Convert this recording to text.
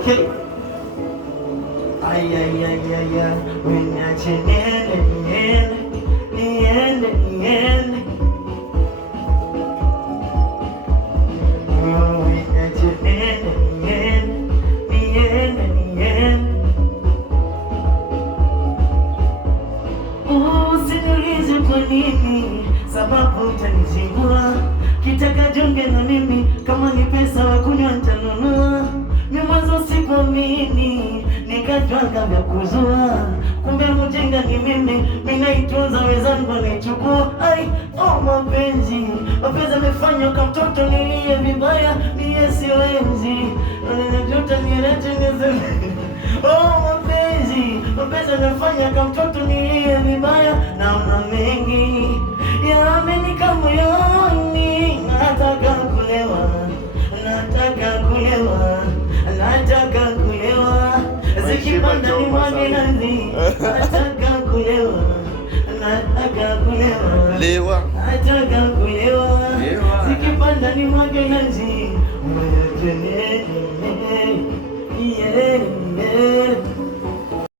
Okay. Ay, ay, ay, ay, ay. Uniache niende, niende, niende, niende. Uniache niende, niende, niende, niende. Usiniulize kwa nini, sababu utanizingua. Kitaka jonge na mimi, kama ni pesa wakunywa nitanunua. Mimi mwanzo sikuamini, nikajwaga vya kuzua. Kumbe mjenga ni mimi, mimi naitunza wenzangu wanaichukua. Ai, oh mapenzi, mapenzi amefanya kwa mtoto nilie vibaya, niye siwezi. Najuta nielete niseme. Oh mapenzi, mapenzi amefanya kwa mtoto nilie vibaya, naona mengi yamenika moyoni. Nataka kulewa, nataka kulewa, nataka kulewa. Zikipanda ni mwage nazi. Nataka kulewa, nataka kulewa, lewa, nataka kulewa. Zikipanda ni mwage nazi.